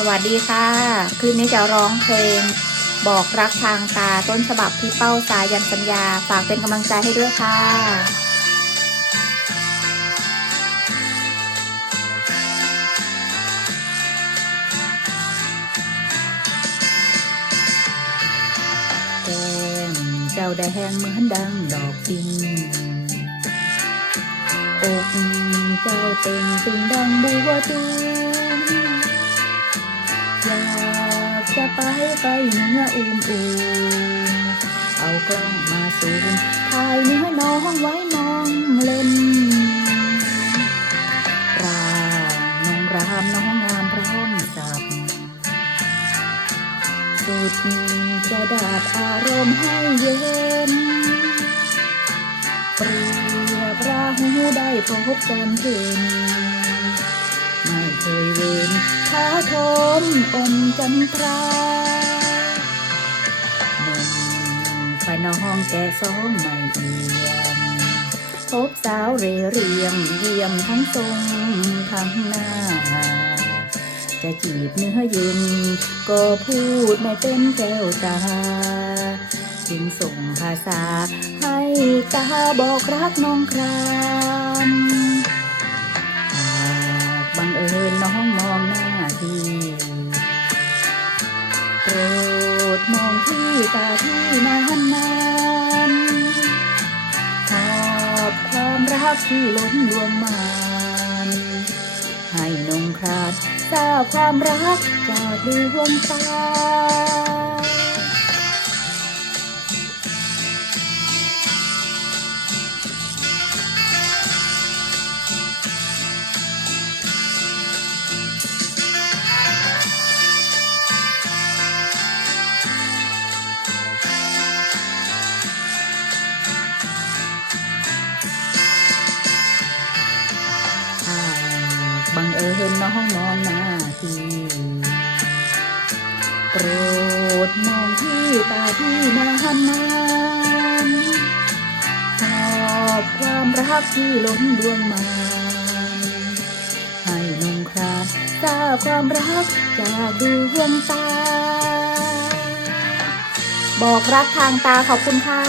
สวัสดีค่ะ คืนนี้จะร้องเพลง บอกรักทางตาต้นฉบับพี่เป้าสายันสัญญา ฝากเป็นกำลังใจให้ด้วยค่ะแก้มเจ้าแดงเหมือนดังดอกดินอกเจ้าเต่งตึงดังบัวตูม อยากจะไปไปเนื้ออุ่มอุ่มเอากล้องมาซูมถ่ายเนื้อน้องไว้มองเล่นรางน้องรามน้องงามพร้อมสับสุดจะดาดอารมณ์ให้เย็นเปรียบราหูได้พบกันเห็นไม่ เคยเว้นท้าทมอมจันทราหนุ่มฝ่ายน้องแก่สองไม่เอียมพบสาวเรเรียมเยี่ยมทั้งทรงทั้งหน้า จะจีบเนื้อเย็น ก็พูดไม่เป็นแก้วตาจึงส่งภาษาให้ตาบอกรักน้องครา ตาที่นานนานๆหอบความรักที่ล้นลวงมานให้นงคราดทราบความรักจากดวงตา บังเอิญน้องมองหน้าพี่โปรดมองที่ตาที่นานนานหอบความรักที่ล้นดวงมาให้นงครานทราบความรักจากดวงตา บอกรักทางตาขอบคุณค่ะ